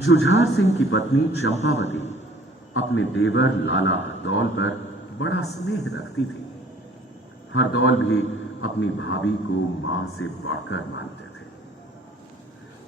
जुझार सिंह की पत्नी चंपावती अपने देवर लाला हरदौल पर बड़ा स्नेह रखती थी। हरदौल भी अपनी भाभी को मां से बढ़कर मानते थे।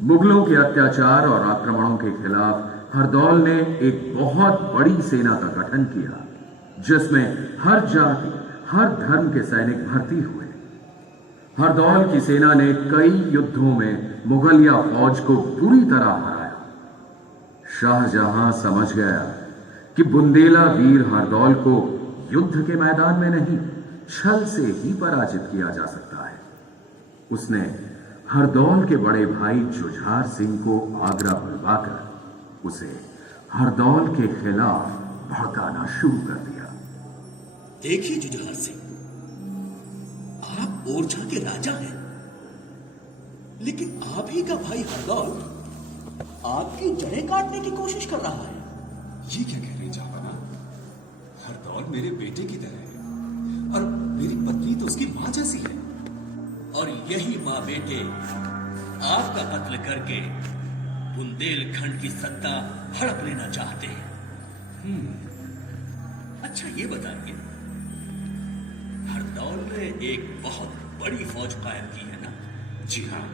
मुगलों के अत्याचार और आक्रमणों के खिलाफ हरदौल ने एक बहुत बड़ी सेना का गठन किया, जिसमें हर जाति, हर धर्म के सैनिक भर्ती हुए। हरदौल की सेना ने कई युद्धों में मुगलिया फौज को बुरी तरह हराया। शाहजहां समझ गया कि बुंदेला वीर हरदौल को युद्ध के मैदान में नहीं, छल से ही पराजित किया जा सकता है। उसने हरदौल के बड़े भाई जुझार सिंह को आगरा बुलवाकर उसे हरदौल के खिलाफ भड़काना शुरू कर दिया। देखिए जुझार सिंह, आप ओरछा के राजा हैं, लेकिन आप ही का भाई हरदौल आपकी जड़ें काटने की कोशिश कर रहा है। ये क्या कह रहे जहांपना? हरदौल मेरे बेटे की तरह है और मेरी पत्नी तो उसकी मां जैसी है। और यही मां बेटे आपका कत्ल करके बुंदेलखंड की सत्ता हड़प लेना चाहते हैं। अच्छा ये बताइए, हरदौल ने एक बहुत बड़ी फौज कायम की है ना? जी हाँ,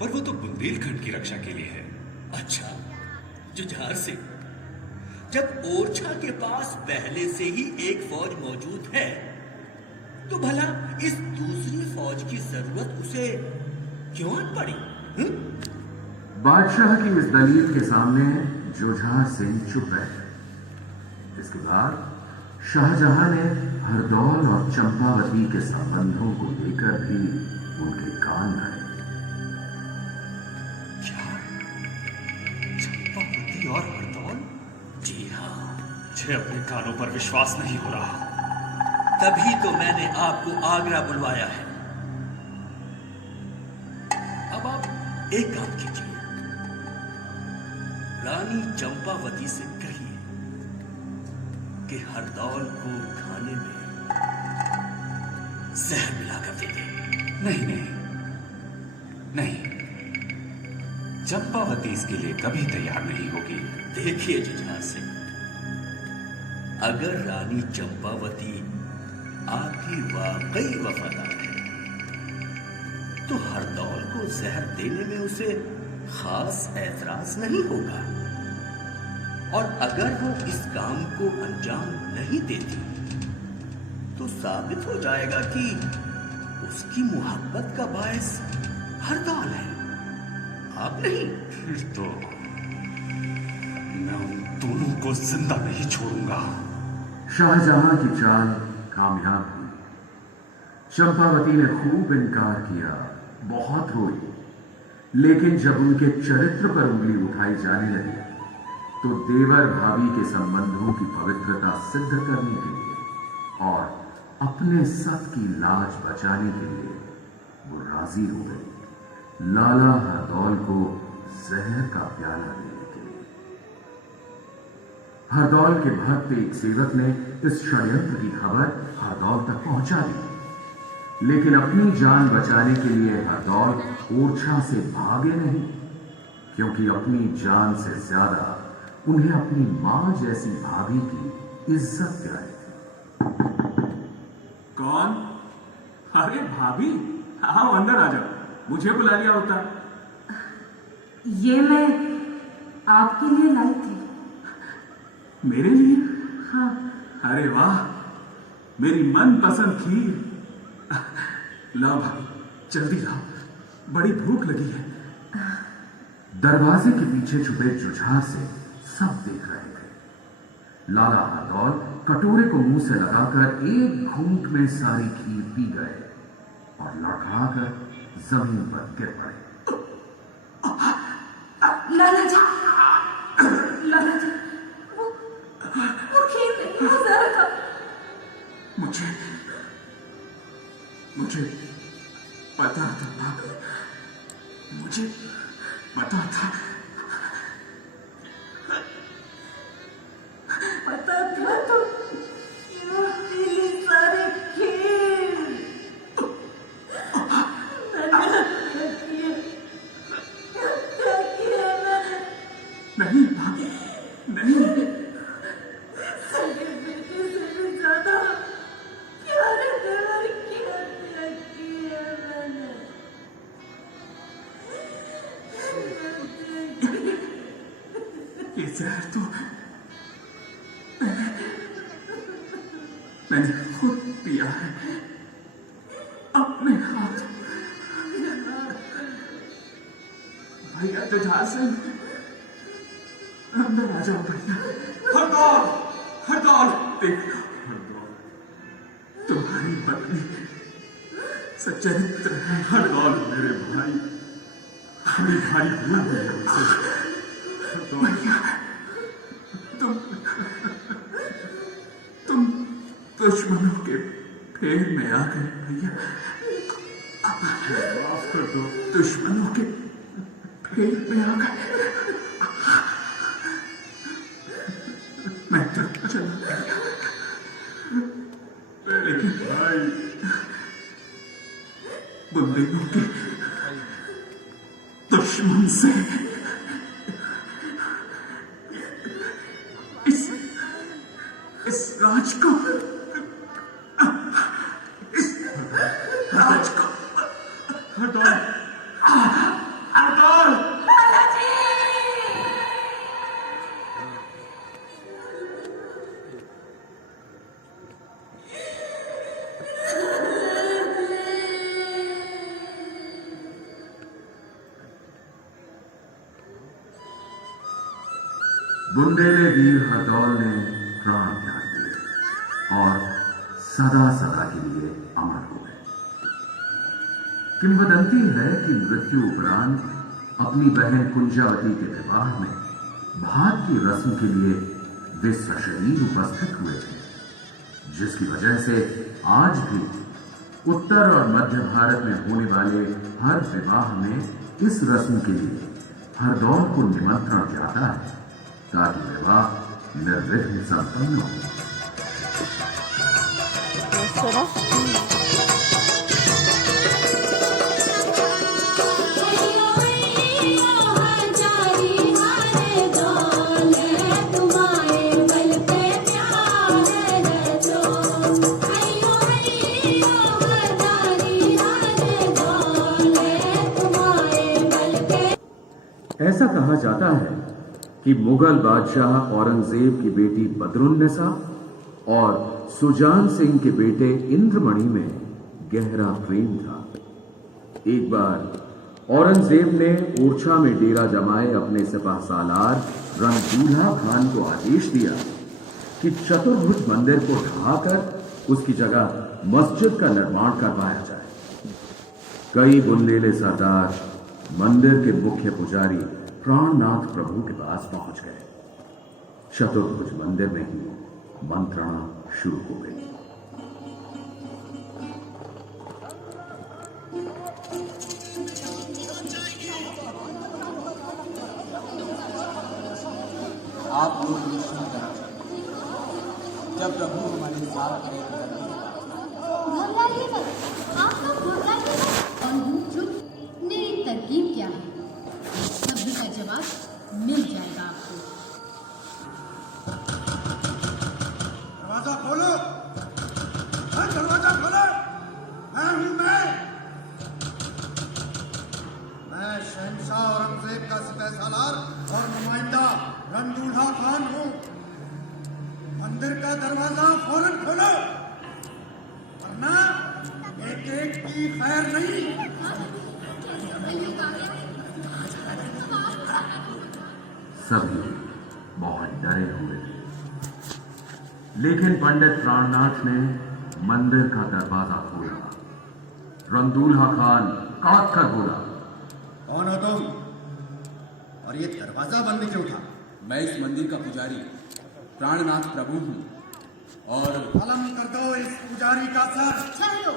पर वो तो बुंदेलखंड की रक्षा के लिए है। अच्छा जुझार सिंह, जब ओरछा के पास पहले से ही एक फौज मौजूद है, तो भला इस दूसरी फौज की जरूरत उसे क्यों न पड़ी? बादशाह की इस दलील के सामने जुझार सिंह चुप रहे। इसके बाद शाहजहां ने हरदौल और चंपावती के संबंधों को लेकर भी उनके कान भरे। क्या चंपावती और हरदौल? जी हाँ, मुझे अपने कानों पर विश्वास नहीं हो रहा। तभी तो मैंने आपको आगरा बुलवाया है। अब आप एक काम कीजिए, रानी चंपावती से कहिए कि हरदौल को खाने में जहर मिलाकर दे दे। नहीं नहीं नहीं, चंपावती इसके लिए कभी तैयार नहीं होगी। देखिए जुझार सिंह, अगर रानी चंपावती आपकी वाकई वफादार है, तो हरदौल को जहर देने में उसे खास ऐतराज नहीं होगा। और अगर वो इस काम को अंजाम नहीं देती, तो साबित हो जाएगा कि उसकी मोहब्बत का बायस हरदौल है, आप नहीं। फिर तो मैं उन दोनों को जिंदा नहीं छोड़ूंगा। शाहजहां की चाल कामयाब हुई। चंपावती ने खूब इनकार किया, बहुत रोई, लेकिन जब उनके चरित्र पर उंगली उठाई जाने लगी, तो देवर भाभी के संबंधों की पवित्रता सिद्ध करने के लिए और अपने सब की लाज बचाने के लिए वो राजी हो गई लाला हरदौल को जहर का प्याला देने के लिए। हरदौल के भक्त एक सेवक ने इस षड्यंत्र की खबर हरदौल तक पहुंचा दी, लेकिन अपनी जान बचाने के लिए हरदौल ओरछा से भागे नहीं, क्योंकि अपनी जान से ज्यादा उन्हें अपनी मां जैसी भाभी की इज्जत प्यारी थी। कौन? अरे भाभी, आओ अंदर आ जाओ, मुझे बुला लिया होता। ये मैं आपके लिए लाई थी। मेरे लिए? हाँ। अरे वाह, मेरी मनपसंद खीर। लाओ भाभी, जल्दी लाओ, बड़ी भूख लगी है। दरवाजे के पीछे छुपे जुझार से सब देख रहे थे। लाला हरदौल कटोरे को मुंह से लगाकर एक घूंट में सारी खीर पी गए और लड़खड़ाकर जमीन पर गिर पड़े। लाला जी, लाला जी, वो खीर नहीं हो जा रहा था। मुझे पता था, मुझे पता था। पता था तो क्यों पीली सारी खीर? मैंने ये जहर तो मैंने खुद पिया है अपने हाथ। भैया जुझार अंदर आ जाओ भैया। हरदौल, हरदौल, देखो हरदौल, तुम्हारी पत्नी सच्चरित्र है। हरदौल मेरे भाई, हमें भारी भूल हुई हमसे। भैया तुम दुश्मनों के फेर में आ गए भैया। माफ कर दो। दुश्मनों के फेर में आ गए। मैं तो चला गया, लेकिन भाई बुंदेलों के दुश्मन से इस राज को हरदौल, हरदौल, बुंदेले वीर हरदौल ने प्राण त्याग दिए और सदा सदा के लिए अमर हो गए। किंवदंती है कि मृत्यु उपरांत अपनी बहन कुंजावती के विवाह में भात की रस्म के लिए वे सशरीर उपस्थित हुए थे, जिसकी वजह से आज भी उत्तर और मध्य भारत में होने वाले हर विवाह में इस रस्म के लिए हरदौल को निमंत्रण जाता है ताकि विवाह निर्विघ्न संपन्न हो। ऐसा कहा जाता है कि मुगल बादशाह औरंगजेब की बेटी बदरुन्निसा और सुजान सिंह के बेटे इंद्रमणि में गहरा प्रेम था। एक बार औरंगजेब ने ओरछा में डेरा जमाए अपने सिपाह सालार रणदूल्हा खान को आदेश दिया कि चतुर्भुज मंदिर को ढहाकर उसकी जगह मस्जिद का निर्माण करवाया जाए। कई बुंदेले सरदार मंदिर के मुख्य पुजारी प्राणनाथ प्रभु के पास पहुंच गए। चतुर्भुज मंदिर में ही मंत्रणा शुरू हो गई। आप लोग निश्चिंत करें, जब प्रभु हमारे साथ है घबराइए मत, आप लोग घबराइए मत। और यूं चुप, मेरी तरकीब क्या है, सभी का जवाब मिल जाएगा आपको। दरवाजा खोलो, दरवाजा खोलो। मैं हूं मैं शहंशाह औरंगजेब का सिपह सालार और नुमाइंदा रणदूल्हा खान हूं। मंदिर का दरवाजा फौरन खोलो, वरना एक एक की खैर नहीं। सभी बहुत डरे हुए थे, लेकिन पंडित प्राणनाथ ने मंदिर का दरवाजा खोला। रणदूल्हा खान काट कर बोला, कौन हो तुम और ये दरवाजा बंद क्यों था? मैं इस मंदिर का पुजारी प्राणनाथ प्रभु हूँ और कलम कर दो इस पुजारी का सर। चलो,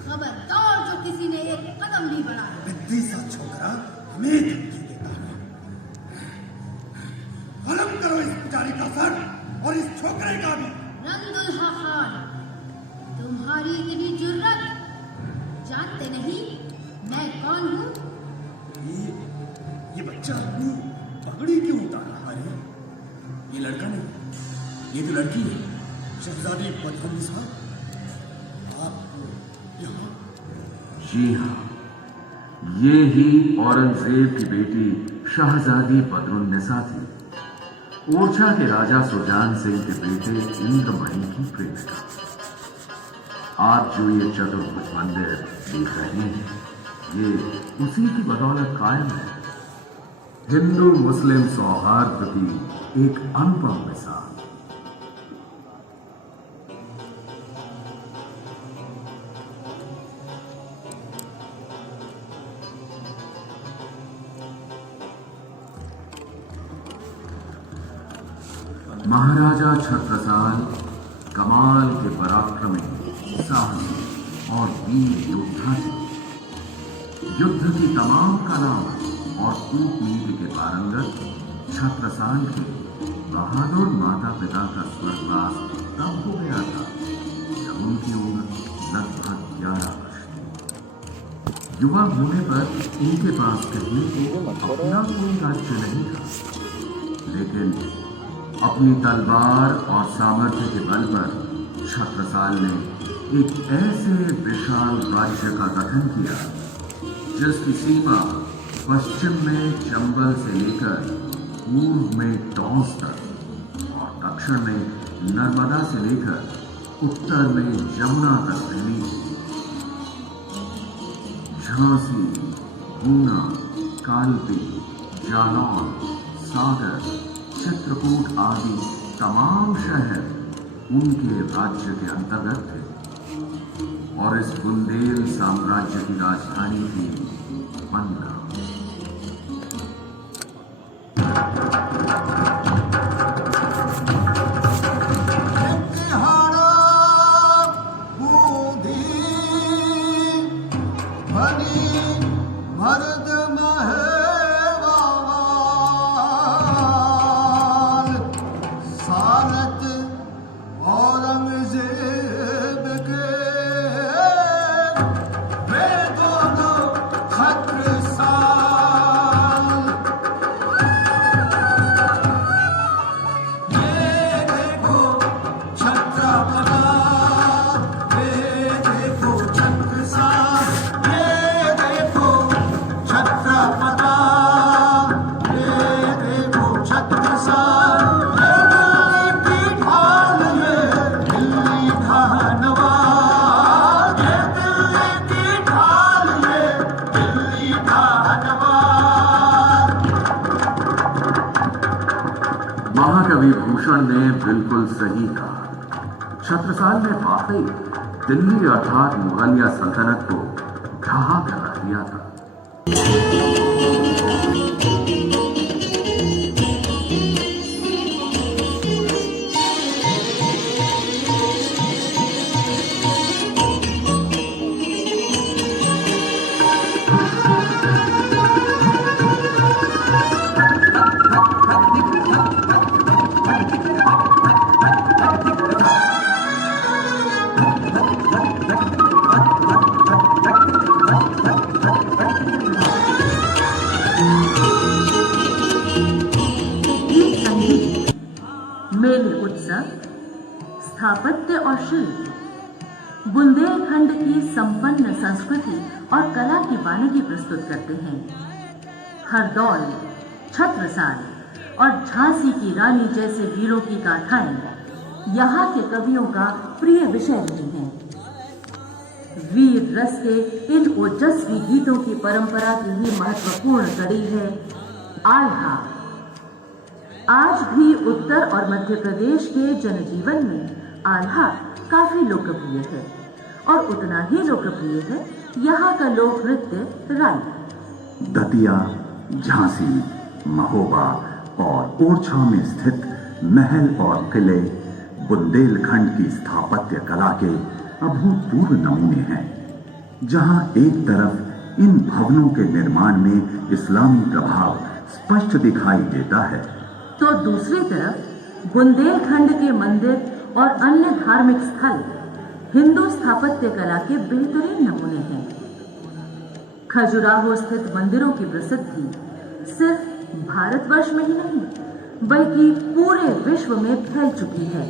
खबरदार जो किसी ने एक कदम भी बढ़ाया। विद्दी सा छोकरा हमें धमकी देता है। कलम करो इस पुजारी का सर और इस छोकरे का भी। रणदुल्हा खान, तुम्हारी इतनी जुर्रत, जानते नहीं मैं कौन हूँ? ये बच्चा अपनी पगड़ी क्यों उतार रहा है? ये लड़का नहीं, ये तो लड़की है। शहजादी बदरुन्निसा, आप यहाँ? जी हाँ, ये ही औरंगजेब की बेटी शहजादी बदरुन्निसा थी। ओरछा के राजा सुजान सिंह के बेटे इंद्रमणि की प्रेरणा। आप जो ये चतुर्भुज मंदिर देख रहे हैं, ये उसी की बदौलत कायम है। हिंदू मुस्लिम सौहार्द की एक अनुपम मिसाल। महाराजा छत्रसाल कमाल के पराक्रमी, साहसी और वीर योद्धा थे। युद्ध की तमाम कलाओं और कूटनीति के पारंगत छत्रसाल के बहादुर माता पिता का स्वर्गवास तब हो गया था जब उनकी उम्र लगभग 11 वर्ष थी। युवा होने पर उनके पास कहीं अपना कोई राज्य नहीं था, लेकिन अपनी तलवार और सामर्थ्य के बल पर छत्रसाल ने एक ऐसे विशाल राज्य का गठन किया जिसकी सीमा पश्चिम में चंबल से लेकर पूर्व में टॉस तक और दक्षिण में नर्मदा से लेकर उत्तर में जमुना तक फैली थी। झांसी, ऊना, कालपी, जालौन, सागर, चित्रकूट आदि तमाम शहर उनके राज्य के अंतर्गत थे और इस बुंदेल साम्राज्य की राजधानी थी पन्ना। महाकवि भूषण ने बिल्कुल सही कहा। छत्रसाल ने वाकई दिल्ली अर्थात मुगलिया सल्तनत को ढहा कर रख दिया था। मेले उत्सव, स्थापत्य और शिल्प, बुंदेलखंड की संपन्न संस्कृति और कला की वानगी प्रस्तुत करते हैं। हरदौल, छत्रसाल और झांसी की रानी जैसे वीरों की गाथाएं यहाँ के कवियों का प्रिय विषय रही हैं। वीर रस के इन ओजस्वी गीतों की परंपरा की ही महत्वपूर्ण कड़ी है आल्हा। आज भी उत्तर और मध्य प्रदेश के जनजीवन में आल्हा काफी लोकप्रिय है और उतना ही लोकप्रिय है यहाँ का लोक नृत्य राई। दतिया, झांसी, महोबा और ओरछा में स्थित महल और किले बुंदेलखंड की स्थापत्य कला के अभूतपूर्व नमूने हैं। जहां एक तरफ इन भवनों के निर्माण में इस्लामी प्रभाव स्पष्ट दिखाई देता है, तो दूसरी तरफ बुंदेलखंड के मंदिर और अन्य धार्मिक स्थल हिंदू स्थापत्य कला के बेहतरीन नमूने हैं। खजुराहो स्थित मंदिरों की प्रसिद्धि सिर्फ भारतवर्ष में ही नहीं बल्कि पूरे विश्व में फैल चुकी है।